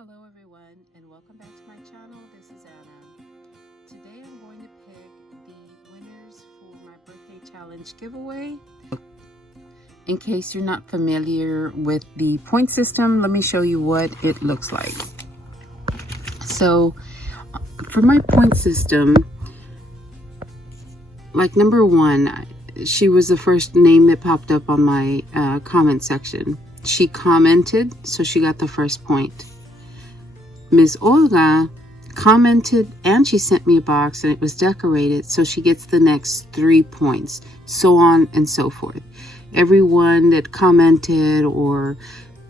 Hello everyone, and welcome back to my channel. This is Anna. Today I'm going to pick the winners for my birthday challenge giveaway. In case you're not familiar with the point system, let me show you what it looks like. So for my point system, like number one, she was the first name that popped up on my comment section. She commented, so she got the first point. Ms. Olga commented and she sent me a box and it was decorated, so she gets the next 3 points, so on and so forth. Everyone that commented or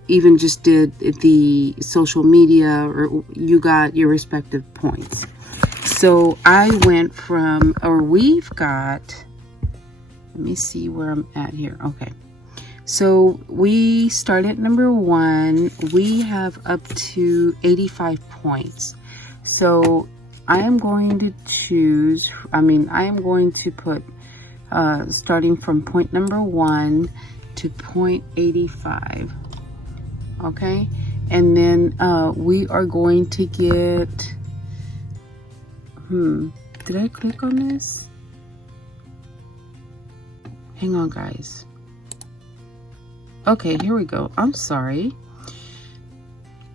even just did the social media, or you got your respective points. So I went from, or we've got, let me see where I'm at here. Okay. So we start at number one. We have up to 85 points. So I am going to choose, I am going to put starting from point number one to point 85. Okay. And then we are going to get, did I click on this? Hang on, guys. Okay, here we go. I'm sorry.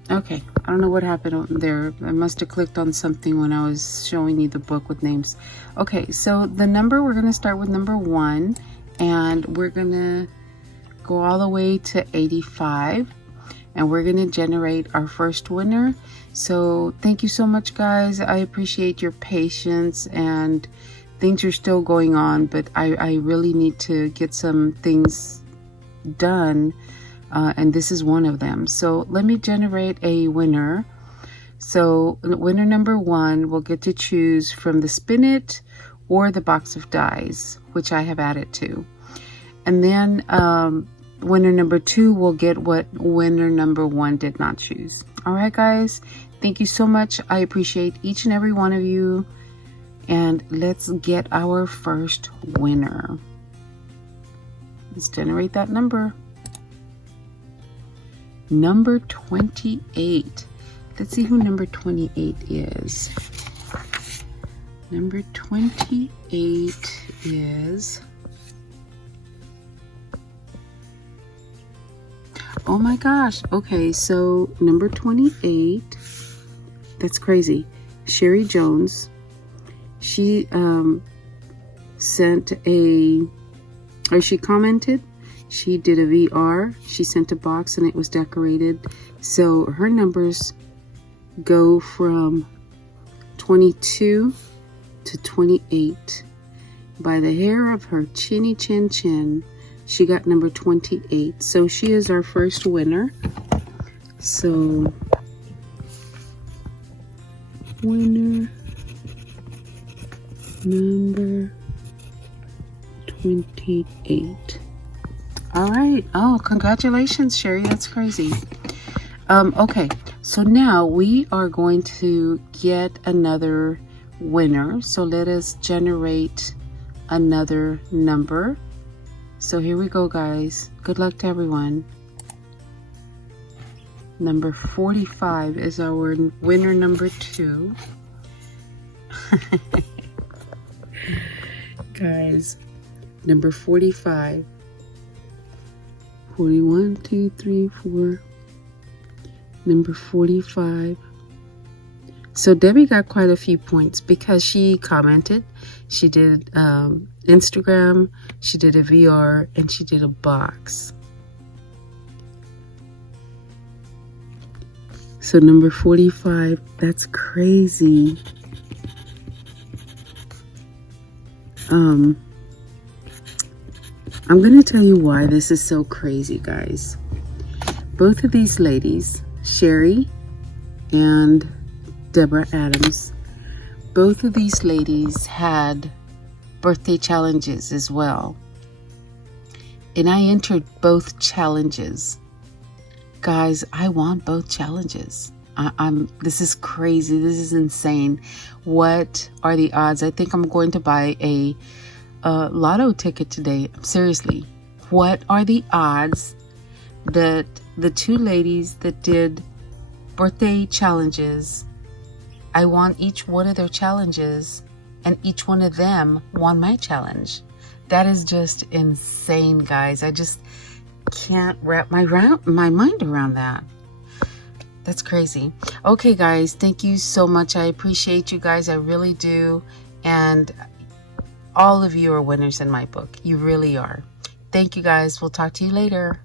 Okay, I don't know what happened over there. I must have clicked on something when I was showing you the book with names. Okay, so the number, we're going to start with number one, and we're going to go all the way to 85, and we're going to generate our first winner. So thank you so much, guys. I appreciate your patience, and things are still going on, but I really need to get some things done, and this is one of them. So let me generate a winner. So winner number one will get to choose from the spin it or the box of dies, which I have added to. And then winner number two will get what winner number one did not choose. All right, guys, thank you so much. I appreciate each and every one of you, and let's get our first winner. Let's generate that number. Number 28. Let's see who number 28 is. Number 28 is... Oh my gosh. Okay, so number 28. That's crazy. Sherry Jones. She sent a... or she commented, she did a VR, she sent a box and it was decorated. So her numbers go from 22 to 28. By the hair of her chinny chin chin, she got number 28. So she is our first winner. So winner number 28. All right. Oh, congratulations, Sherry. That's crazy. Okay, so now we are going to get another winner. So let us generate another number. So here we go, guys. Good luck to everyone. Number 45 is our winner number two. Guys, number 45. 41, 2, 3, 4. Number 45. So Debbie got quite a few points because she commented. She did Instagram, she did a VR, and she did a box. So number 45, that's crazy. I'm going to tell you why this is so crazy, guys. Both of these ladies, Sherry and Deborah Adams, both of these ladies had birthday challenges as well. And I entered both challenges. Guys, I won both challenges. This is crazy. This is insane. What are the odds? I think I'm going to buy a lotto ticket today. Seriously, what are the odds that the two ladies that did birthday challenges. I won each one of their challenges, and each one of them won my challenge. That is just insane, guys. I just can't wrap my mind around that. That's crazy. Okay, guys, thank you so much. I appreciate you guys. I really do. And all of you are winners in my book. You really are. Thank you, guys. We'll talk to you later.